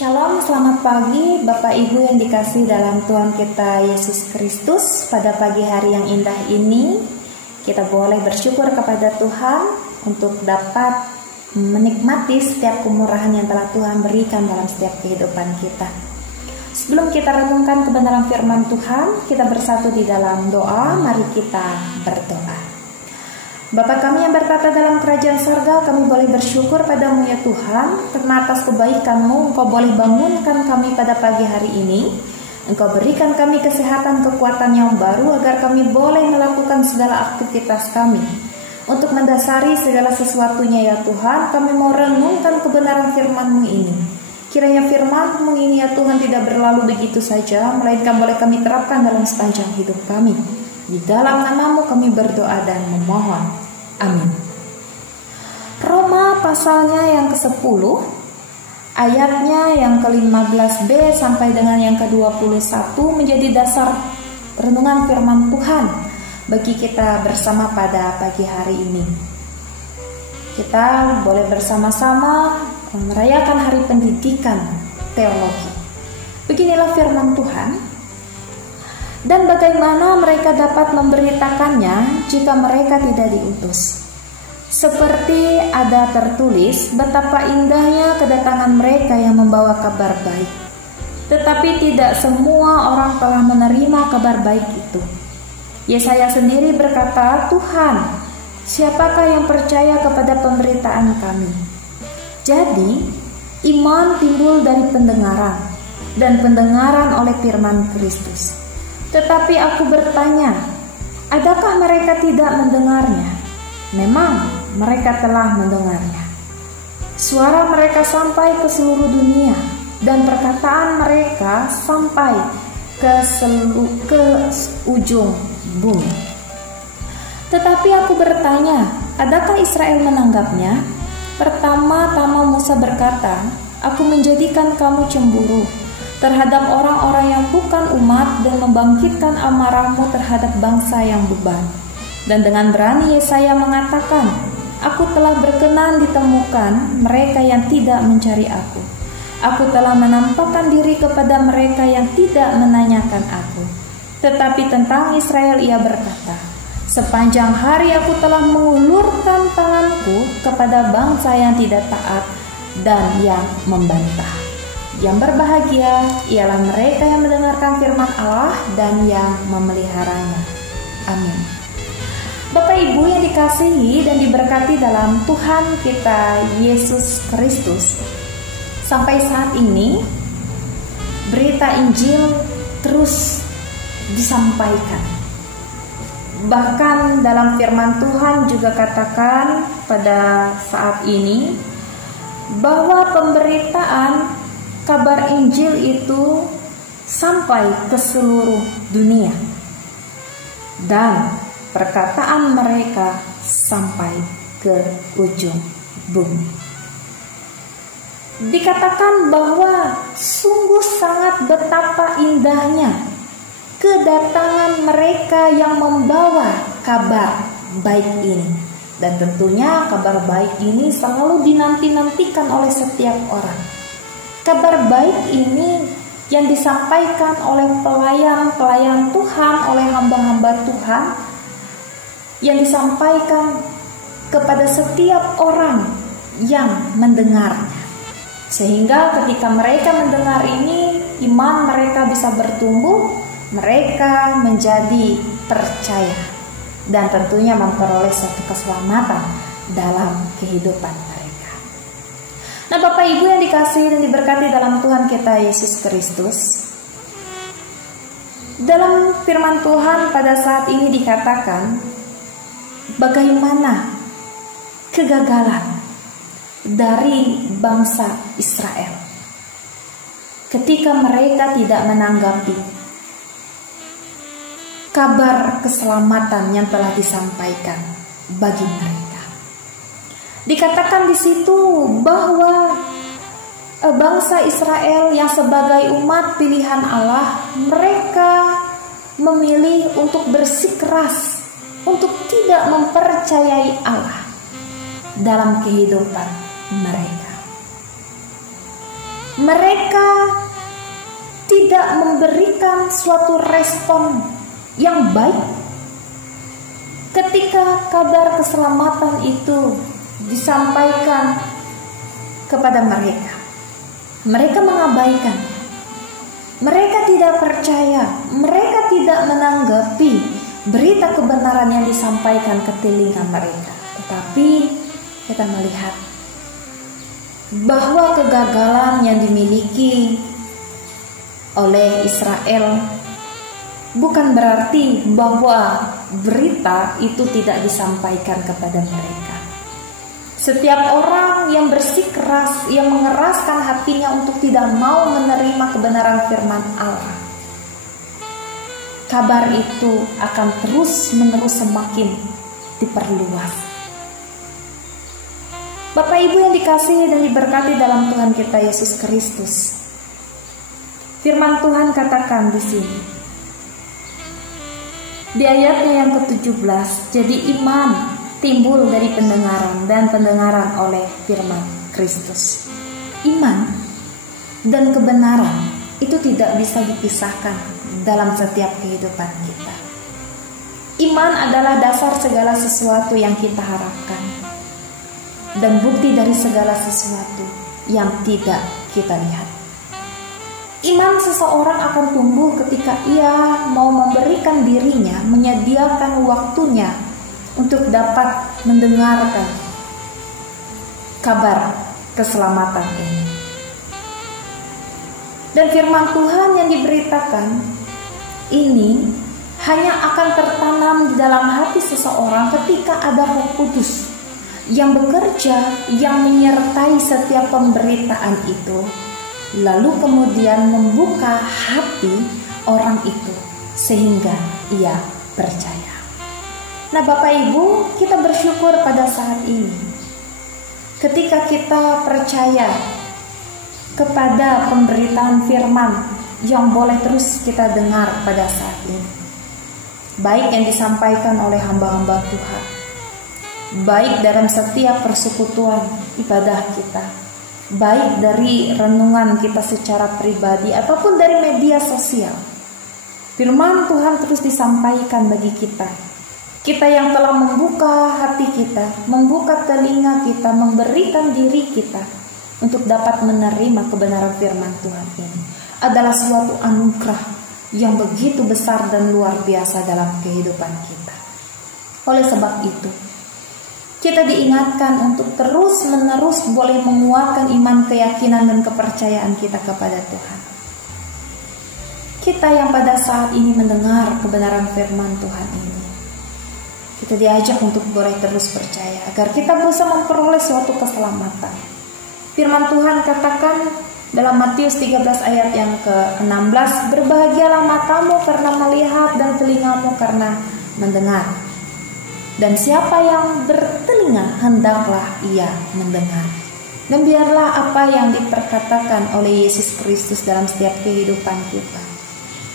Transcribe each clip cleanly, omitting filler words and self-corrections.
Shalom, selamat pagi Bapak Ibu yang dikasihi dalam Tuhan kita Yesus Kristus. Pada pagi hari yang indah ini, kita boleh bersyukur kepada Tuhan untuk dapat menikmati setiap kemurahan yang telah Tuhan berikan dalam setiap kehidupan kita. Sebelum kita renungkan kebenaran firman Tuhan, kita bersatu di dalam doa. Mari kita berdoa. Bapa kami yang berkata dalam kerajaan surga, kami boleh bersyukur padamu ya Tuhan, karena atas kebaikan-Mu Engkau boleh bangunkan kami pada pagi hari ini. Engkau berikan kami kesehatan, kekuatan yang baru, agar kami boleh melakukan segala aktivitas kami. Untuk mendasari segala sesuatunya ya Tuhan, kami mau renungkan kebenaran firman-Mu ini. Kiranya firman-Mu ini ya Tuhan tidak berlalu begitu saja, melainkan boleh kami terapkan dalam sepanjang hidup kami. Di dalam nama-Mu kami berdoa dan memohon. Amin. Roma pasalnya yang ke-10, ayatnya yang ke-15b sampai dengan yang ke-21 menjadi dasar renungan firman Tuhan bagi kita bersama pada pagi hari ini. Kita boleh bersama-sama merayakan Hari Pendidikan Teologi. Beginilah firman Tuhan. Dan bagaimana mereka dapat memberitakannya jika mereka tidak diutus? Seperti ada tertulis, betapa indahnya kedatangan mereka yang membawa kabar baik. Tetapi tidak semua orang telah menerima kabar baik itu. Yesaya sendiri berkata, Tuhan, siapakah yang percaya kepada pemberitaan kami? Jadi, iman timbul dari pendengaran, dan pendengaran oleh firman Kristus. Tetapi aku bertanya, adakah mereka tidak mendengarnya? Memang mereka telah mendengarnya. Suara mereka sampai ke seluruh dunia, dan perkataan mereka sampai ke ujung bumi. Tetapi aku bertanya, adakah Israel menanggapnya? Pertama-tama Musa berkata, aku menjadikan kamu cemburu terhadap orang-orang yang bukan umat dan membangkitkan amarahmu terhadap bangsa yang beban. Dan dengan berani Yesaya mengatakan, aku telah berkenan ditemukan mereka yang tidak mencari aku. Aku telah menampakkan diri kepada mereka yang tidak menanyakan aku. Tetapi tentang Israel ia berkata, sepanjang hari aku telah mengulurkan tanganku kepada bangsa yang tidak taat dan yang membantah. Yang berbahagia ialah mereka yang mendengarkan firman Allah dan yang memeliharanya. Amin. Bapak Ibu yang dikasihi dan diberkati dalam Tuhan kita Yesus Kristus, sampai saat ini berita Injil terus disampaikan. Bahkan dalam firman Tuhan juga katakan pada saat ini bahwa pemberitaan kabar Injil itu sampai ke seluruh dunia, dan perkataan mereka sampai ke ujung bumi. Dikatakan bahwa sungguh sangat betapa indahnya kedatangan mereka yang membawa kabar baik ini. Dan tentunya kabar baik ini selalu dinanti-nantikan oleh setiap orang. Kabar baik ini yang disampaikan oleh pelayan-pelayan Tuhan, oleh hamba-hamba Tuhan, yang disampaikan kepada setiap orang yang mendengarnya. Sehingga ketika mereka mendengar ini, iman mereka bisa bertumbuh, mereka menjadi percaya, dan tentunya memperoleh suatu keselamatan dalam kehidupan mereka. Nah, Bapak Ibu yang dikasihi dan diberkati dalam Tuhan kita Yesus Kristus, dalam firman Tuhan pada saat ini dikatakan bagaimana kegagalan dari bangsa Israel ketika mereka tidak menanggapi kabar keselamatan yang telah disampaikan bagi mereka. Dikatakan di situ bahwa bangsa Israel yang sebagai umat pilihan Allah, mereka memilih untuk bersikeras untuk tidak mempercayai Allah dalam kehidupan mereka. Mereka tidak memberikan suatu respon yang baik ketika kabar keselamatan itu disampaikan kepada mereka. Mereka mengabaikan, mereka tidak percaya, mereka tidak menanggapi berita kebenaran yang disampaikan ke telinga mereka. Tetapi kita melihat bahwa kegagalan yang dimiliki oleh Israel bukan berarti bahwa berita itu tidak disampaikan kepada mereka. Setiap orang yang bersikeras, yang mengeraskan hatinya untuk tidak mau menerima kebenaran firman Allah, kabar itu akan terus-menerus semakin diperluas. Bapak Ibu yang dikasihi dan diberkati dalam Tuhan kita Yesus Kristus, firman Tuhan katakan di sini, di ayatnya yang ke-17, jadi iman timbul dari pendengaran dan pendengaran oleh firman Kristus. Iman dan kebenaran itu tidak bisa dipisahkan dalam setiap kehidupan kita. Iman adalah dasar segala sesuatu yang kita harapkan dan bukti dari segala sesuatu yang tidak kita lihat. Iman seseorang akan tumbuh ketika ia mau memberikan dirinya, menyediakan waktunya untuk dapat mendengarkan kabar keselamatan ini. Dan firman Tuhan yang diberitakan ini hanya akan tertanam di dalam hati seseorang ketika ada Roh Kudus yang bekerja, yang menyertai setiap pemberitaan itu, lalu kemudian membuka hati orang itu sehingga ia percaya. Nah Bapak Ibu, kita bersyukur pada saat ini ketika kita percaya kepada pemberitaan firman yang boleh terus kita dengar pada saat ini, baik yang disampaikan oleh hamba-hamba Tuhan, baik dalam setiap persekutuan ibadah kita, baik dari renungan kita secara pribadi ataupun dari media sosial. Firman Tuhan terus disampaikan bagi kita. Kita yang telah membuka hati kita, membuka telinga kita, memberikan diri kita untuk dapat menerima kebenaran firman Tuhan ini adalah suatu anugerah yang begitu besar dan luar biasa dalam kehidupan kita. Oleh sebab itu, kita diingatkan untuk terus-menerus boleh menguatkan iman, keyakinan, dan kepercayaan kita kepada Tuhan. Kita yang pada saat ini mendengar kebenaran firman Tuhan ini, kita diajak untuk boleh terus percaya agar kita bisa memperoleh suatu keselamatan. Firman Tuhan katakan dalam Matius 13 ayat yang ke-16, berbahagialah matamu karena melihat dan telingamu karena mendengar. Dan siapa yang bertelinga hendaklah ia mendengar. Dan biarlah apa yang diperkatakan oleh Yesus Kristus dalam setiap kehidupan kita,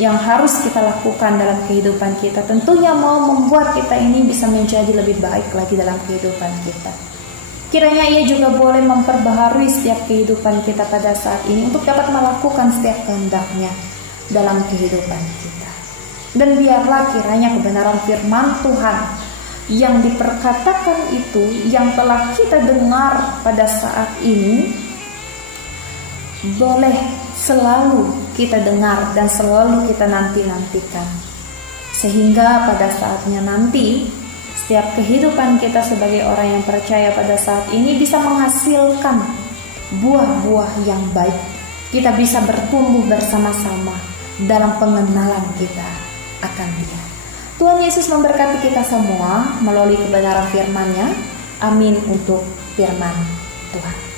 yang harus kita lakukan dalam kehidupan kita, tentunya mau membuat kita ini bisa menjadi lebih baik lagi dalam kehidupan kita. Kiranya ia juga boleh memperbaharui setiap kehidupan kita pada saat ini untuk dapat melakukan setiap kehendak-Nya dalam kehidupan kita. Dan biarlah kiranya kebenaran firman Tuhan yang diperkatakan itu, yang telah kita dengar pada saat ini, boleh selalu kita dengar dan selalu kita nanti-nantikan, sehingga pada saatnya nanti setiap kehidupan kita sebagai orang yang percaya pada saat ini bisa menghasilkan buah-buah yang baik. Kita bisa bertumbuh bersama-sama dalam pengenalan kita akan Dia. Tuhan Yesus memberkati kita semua melalui kebenaran firman-Nya. Amin untuk firman Tuhan.